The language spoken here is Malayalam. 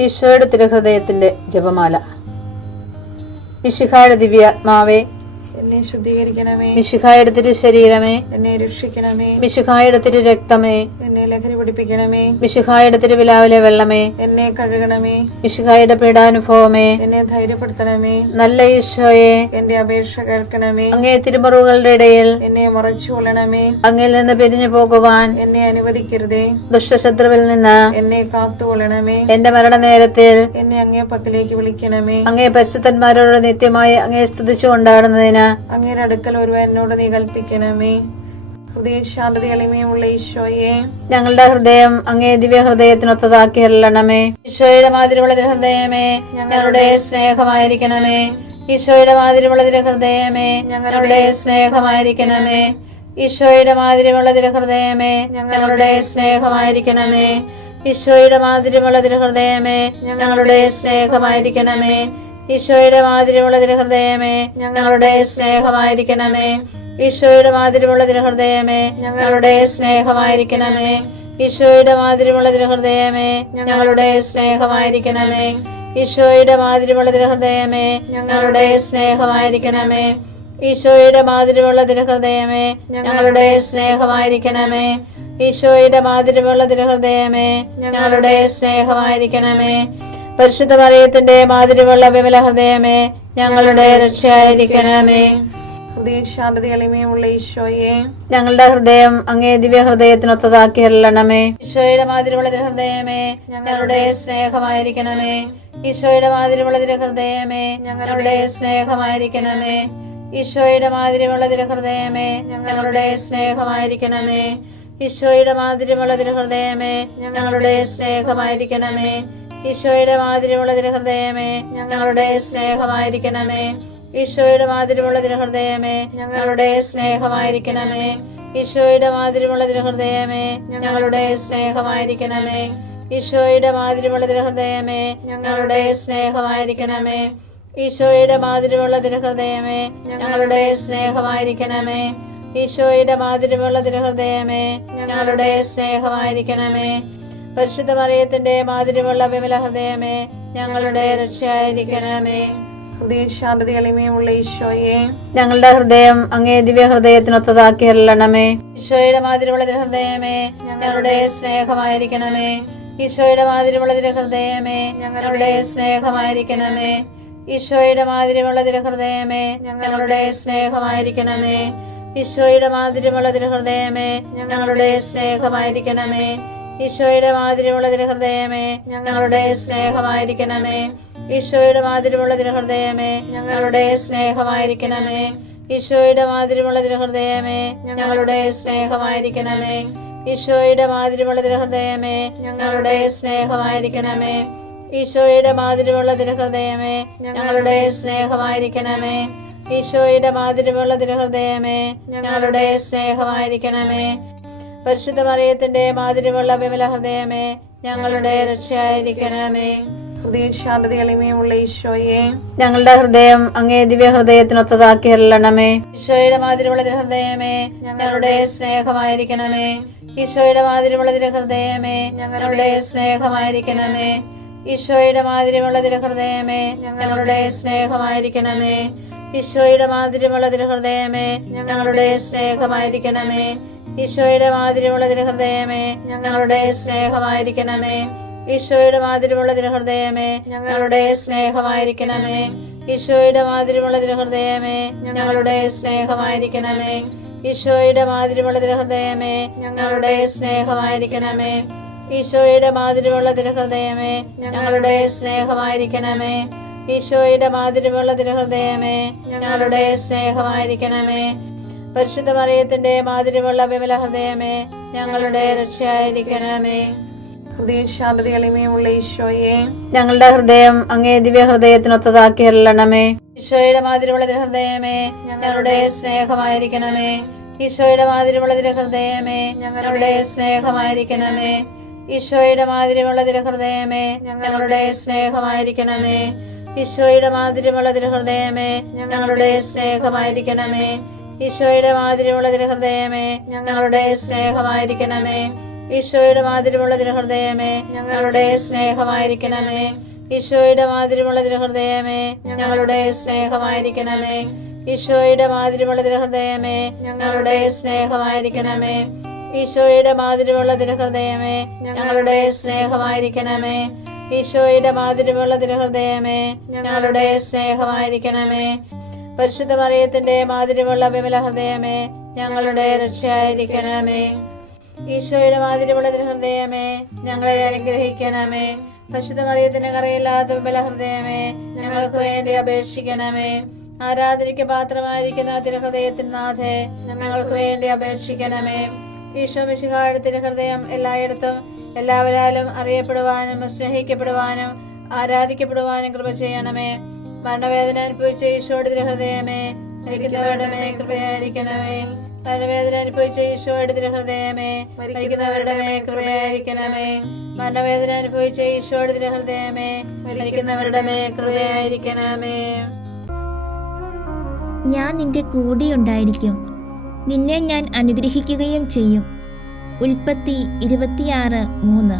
ഈശോയുടെ തിരുഹൃദയത്തിന്റെ ജപമാല. മിശിഹായുടെ ദിവ്യാത്മാവേ, എന്നെ ശുദ്ധീകരിക്കണമേ. മിശിഹായുടെ തിരു ശരീരമേ, എന്നെ രക്ഷിക്കണമേ. മിശിഹായുടെ തിരു രക്തമേ, എന്നെ ലഹരി പിടിപ്പിക്കണമേ. മിശിഹായുടെ തിരുവിലാവിലെ വെള്ളമേ, എന്നെ കഴുകണമേ. മിശിഹായുടെ പീഡാനുഭവമേ, എന്നെ ധൈര്യപ്പെടുത്തണമേ. നല്ല ഈശോയെ, എന്റെ അപേക്ഷ കേൾക്കണമേ. അങ്ങേ തിരുമുറിവുകളുടെ ഇടയിൽ എന്നെ മറച്ചു കൊള്ളണമേ. അങ്ങിൽ നിന്ന് പിരിഞ്ഞു പോകുവാൻ എന്നെ അനുവദിക്കരുതേ. ദുഷ്ടശത്രുവിൽ നിന്ന് എന്നെ കാത്തുകൊള്ളണമേ. എന്റെ മരണനേരത്തിൽ എന്നെ അങ്ങേ പക്കലേക്ക് വിളിക്കണമേ. അങ്ങേ പരിശുദ്ധന്മാരോട് നിത്യമായി അങ്ങേ സ്തുതിച്ചു കൊണ്ടാടുന്നതിന് അങ്ങയുടെ അടുക്കൽ ഒരുവൻ എന്നോട് നീ കൽപ്പിക്കണമേ. ഹൃദയ ശാന്തത എളിമയുമുള്ള ഈശോയെ, ഞങ്ങളുടെ ഹൃദയം അങ്ങേ ദിവ്യ ഹൃദയത്തിനൊത്തതാക്കി അരുളണമേ. ഈശോയുടെ മാതിരിയുള്ള ഹൃദയമേ, ഞങ്ങളുടെ സ്നേഹമായിരിക്കണമേ. ഈശോയുടെ മാതിരിയുള്ള ഹൃദയമേ, ഞങ്ങളുടെ സ്നേഹമായിരിക്കണമേ. ഈശോയുടെ മാതിരിയുള്ള ഹൃദയമേ, ഞങ്ങളുടെ സ്നേഹമായിരിക്കണമേ. ഈശോയുടെ മാതിരിയുള്ള ഹൃദയമേ, ഞങ്ങളുടെ സ്നേഹമായിരിക്കണമേ. ഈശോയുടെ മാതിരിയുള്ള ഹൃദയമേ, ഞങ്ങളുടെ സ്നേഹമായിരിക്കണമേ. ഈശോയുടെ മാതിരിയുള്ള ഹൃദയമേ, ഞങ്ങളുടെ സ്നേഹമായിരിക്കണമേ. ഈശോയുടെ മാതിരിയുള്ള ഹൃദയമേ, ഞങ്ങളുടെ സ്നേഹമായിരിക്കണമേ. ഈശോയുടെ മാതിരിയുള്ള ഹൃദയമേ, ഞങ്ങളുടെ സ്നേഹമായിരിക്കണമേ. ഈശോയുടെ മാതിരിയുള്ള ഹൃദയമേ, ഞങ്ങളുടെ സ്നേഹമായിരിക്കണമേ. ഈശോയുടെ മാതിരിയുള്ള ഹൃദയമേ, ഞങ്ങളുടെ സ്നേഹമായിരിക്കണമേ. പരിശുദ്ധ മറിയത്തിന്റെ മാതിരിയുള്ള വിമല ഹൃദയമേ, ഞങ്ങളുടെ രക്ഷയായിരിക്കണമേ. ഹൃദയ ശാന്തത എളിമയുമുള്ള ഈശോയെ, ഞങ്ങളുടെ ഹൃദയം അങ്ങേ ദിവ്യ ഹൃദയത്തിനൊത്തതാക്കി അരുളണമേ. ഈശോയുടെ മാതിരിയുള്ള ഹൃദയമേ, ഞങ്ങളുടെ സ്നേഹമായിരിക്കണമേ. ഈശോയുടെ മാതിരിയുള്ള ഹൃദയമേ, ഞങ്ങളുടെ സ്നേഹമായിരിക്കണമേ. ഈശോയുടെ മാതിരിയുള്ള ഹൃദയമേ, ഞങ്ങളുടെ സ്നേഹമായിരിക്കണമേ. ഈശോയുടെ മാതിരിയുള്ള ഹൃദയമേ, ഞങ്ങളുടെ സ്നേഹമായിരിക്കണമേ. ഈശോയുടെ മാതിരിയുള്ള ഹൃദയമേ, ഞങ്ങളുടെ സ്നേഹമായിരിക്കണമേ. ഈശോയുടെ മാതിരിയുള്ള ഹൃദയമേ, ഞങ്ങളുടെ സ്നേഹമായിരിക്കണമേ. ഈശോയുടെ മാതിരിയുള്ള ഹൃദയമേ, ഞങ്ങളുടെ സ്നേഹമായിരിക്കണമേ. ഈശോയുടെ മാതിരിയുള്ള ഹൃദയമേ, ഞങ്ങളുടെ സ്നേഹമായിരിക്കണമേ. ഈശോയുടെ മാതിരിയുള്ള ഹൃദയമേ, ഞങ്ങളുടെ സ്നേഹമായിരിക്കണമേ. ഈശോയുടെ മാതിരിയുള്ള ഹൃദയമേ, ഞങ്ങളുടെ സ്നേഹമായിരിക്കണമേ. പരിശുദ്ധ മറിയത്തിന്റെ മാതിരിയുള്ള വിമല ഹൃദയമേ, ഞങ്ങളുടെ രക്ഷയായിരിക്കണമേ. ഹൃദയ ശാന്തത എളിമയുമുള്ള ഈശോയെ, ഞങ്ങളുടെ ഹൃദയം അങ്ങേ ദിവ്യ ഹൃദയത്തിനൊത്തതാക്കി അരുളണമേ. ഈശോയുടെ മാതിരിയുള്ള ഹൃദയമേ, ഞങ്ങളുടെ സ്നേഹമായിരിക്കണമേ. ഈശോയുടെ മാതിരിയുള്ള ഹൃദയമേ, ഞങ്ങളുടെ സ്നേഹമായിരിക്കണമേ. ഈശോയുടെ മാതിരിയുള്ള ഹൃദയമേ, ഞങ്ങളുടെ സ്നേഹമായിരിക്കണമേ. ഈശോയുടെ മാതിരിയുള്ള ഹൃദയമേ, ഞങ്ങളുടെ സ്നേഹമായിരിക്കണമേ. ഈശോയുടെ മാതിരിയുള്ള ഹൃദയമേ, ഞങ്ങളുടെ സ്നേഹമായിരിക്കണമേ. ഈശോയുടെ മാതിരിയുള്ള ഹൃദയമേ, ഞങ്ങളുടെ സ്നേഹമായിരിക്കണമേ. ഈശോയുടെ മാതിരിയുള്ള ഹൃദയമേ, ഞങ്ങളുടെ സ്നേഹമായിരിക്കണമേ. ഈശോയുടെ മാതിരിയുള്ള ഹൃദയമേ, ഞങ്ങളുടെ സ്നേഹമായിരിക്കണമേ. ഈശോയുടെ മാതിരിയുള്ള ഹൃദയമേ, ഞങ്ങളുടെ സ്നേഹമായിരിക്കണമേ. ഈശോയുടെ മാതിരിയുള്ള ഹൃദയമേ, ഞങ്ങളുടെ സ്നേഹമായിരിക്കണമേ. പരിശുദ്ധ മറിയത്തിന്റെ മാതിരിയുള്ള വിമല ഹൃദയമേ, ഞങ്ങളുടെ രക്ഷയായിരിക്കണമേ. ഹൃദയ ശാന്തത എളിമയുമുള്ള ഈശോയെ, ഞങ്ങളുടെ ഹൃദയം അങ്ങേ ദിവ്യ ഹൃദയത്തിനൊത്തതാക്കി അരുളണമേ. ഈശോയുടെ മാതിരിയുള്ള ഹൃദയമേ, ഞങ്ങളുടെ സ്നേഹമായിരിക്കണമേ. ഈശോയുടെ മാതിരിയുള്ള ഹൃദയമേ, ഞങ്ങളുടെ സ്നേഹമായിരിക്കണമേ. ഈശോയുടെ മാതിരിയുള്ള ഹൃദയമേ, ഞങ്ങളുടെ സ്നേഹമായിരിക്കണമേ. ഈശോയുടെ മാതിരിയുള്ള ഹൃദയമേ, ഞങ്ങളുടെ സ്നേഹമായിരിക്കണമേ. ഈശോയുടെ മാതിരിയുള്ള ഹൃദയമേ, ഞങ്ങളുടെ സ്നേഹമായിരിക്കണമേ. ഈശോയുടെ മാതിരിയുള്ള ഹൃദയമേ, ഞങ്ങളുടെ സ്നേഹമായിരിക്കണമേ. ഈശോയുടെ മാതിരിയുള്ള ഹൃദയമേ, ഞങ്ങളുടെ സ്നേഹമായിരിക്കണമേ. ഈശോയുടെ മാതിരിയുള്ള ഹൃദയമേ, ഞങ്ങളുടെ സ്നേഹമായിരിക്കണമേ. ഈശോയുടെ മാതിരിയുള്ള ഹൃദയമേ, ഞങ്ങളുടെ സ്നേഹമായിരിക്കണമേ. ഈശോയുടെ മാതിരിയുള്ള ഹൃദയമേ, ഞങ്ങളുടെ സ്നേഹമായിരിക്കണമേ. പരിശുദ്ധ മറിയത്തിന്റെ മാതിരിയുള്ള വിമല ഹൃദയമേ, ഞങ്ങളുടെ രക്ഷയായിരിക്കണമേ. ഹൃദയ ശാന്തത എളിമയുമുള്ള ഈശോയെ, ഞങ്ങളുടെ ഹൃദയം അങ്ങേ ദിവ്യ ഹൃദയത്തിനൊത്തതാക്കി അരുളണമേ. ഈശോയുടെ മാതിരിയുള്ള ഹൃദയമേ, ഞങ്ങളുടെ സ്നേഹമായിരിക്കണമേ. ഈശോയുടെ മാതിരിയുള്ള ഹൃദയമേ, ഞങ്ങളുടെ സ്നേഹമായിരിക്കണമേ. ഈശോയുടെ മാതിരിയുള്ള ഹൃദയമേ, ഞങ്ങളുടെ സ്നേഹമായിരിക്കണമേ. ഈശോയുടെ മാതിരിയുള്ള ഹൃദയമേ, ഞങ്ങളുടെ സ്നേഹമായിരിക്കണമേ. ഈശോയുടെ മാതിരിയുള്ള ഹൃദയമേ, ഞങ്ങളുടെ സ്നേഹമായിരിക്കണമേ. ഈശോയുടെ മാതിരിമുള്ള തിരുഹൃദയമേ ഞങ്ങളുടെ സ്നേഹമായിരിക്കണമേ. ഈശോയുടെ മാതിരിമുള്ള തിരുഹൃദയമേ ഞങ്ങളുടെ സ്നേഹമായിരിക്കണമേ. ഈശോയുടെ മാതിരിമുള്ള തിരുഹൃദയമേ ഞങ്ങളുടെ സ്നേഹമായിരിക്കണമേ. ഈശോയുടെ മാതിരിമുള്ള തിരുഹൃദയമേ ഞങ്ങളുടെ സ്നേഹമായിരിക്കണമേ. ഈശോയുടെ മാതിരിമുള്ള തിരുഹൃദയമേ ഞങ്ങളുടെ സ്നേഹമായിരിക്കണമേ. പരിശുദ്ധ മറിയത്തിന്റെ മാതിരിമുള്ള വിമല ഹൃദയമേ ഞങ്ങളുടെ രക്ഷയായിരിക്കണമേ. ഈശോയുടെ മാതിരിമുള്ള തിരുഹൃദയമേ ഞങ്ങളെ അനുഗ്രഹിക്കണമേ. പരിശുദ്ധ മറിയത്തിന്റെ കറയില്ലാത്ത വിമല ഹൃദയമേ ഞങ്ങൾക്ക് വേണ്ടി അപേക്ഷിക്കണമേ. ആരാധനയ്ക്ക് പാത്രമായിരിക്കുന്ന തിരുഹൃദയത്തിൻ നാഥേ ഞങ്ങൾക്ക് വേണ്ടി അപേക്ഷിക്കണമേ. ഈശോ മിശിഹായുടെ തിരുഹൃദയം എല്ലായിടത്തും എല്ലാവരാലും അറിയപ്പെടുവാനും സ്നേഹിക്കപ്പെടുവാനും ആരാധിക്കപ്പെടുവാനും കൃപ ചെയ്യണമേ. മരണവേദന അനുഭവിച്ച ഈശോയുടെ തിരുഹൃദയമേ മരിക്കുന്നവരുടെ മേൽ കൃപയായിരിക്കണമേ. മരണവേദന അനുഭവിച്ച ഈശോയുടെ തിരുഹൃദയമേ മരിക്കുന്നവരുടെ മേൽ കൃപയായിരിക്കണമേ. മരണവേദന അനുഭവിച്ച ഈശോയുടെ തിരുഹൃദയമേ മരിക്കുന്നവരുടെ മേൽ കൃപയായിരിക്കണമേ. ഞാൻ നിന്റെ കൂടെയുണ്ടായിരിക്കും, നിന്നെ ഞാൻ അനുഗ്രഹിക്കുകയും ചെയ്യും. ഉൽപ്പത്തി 26:3.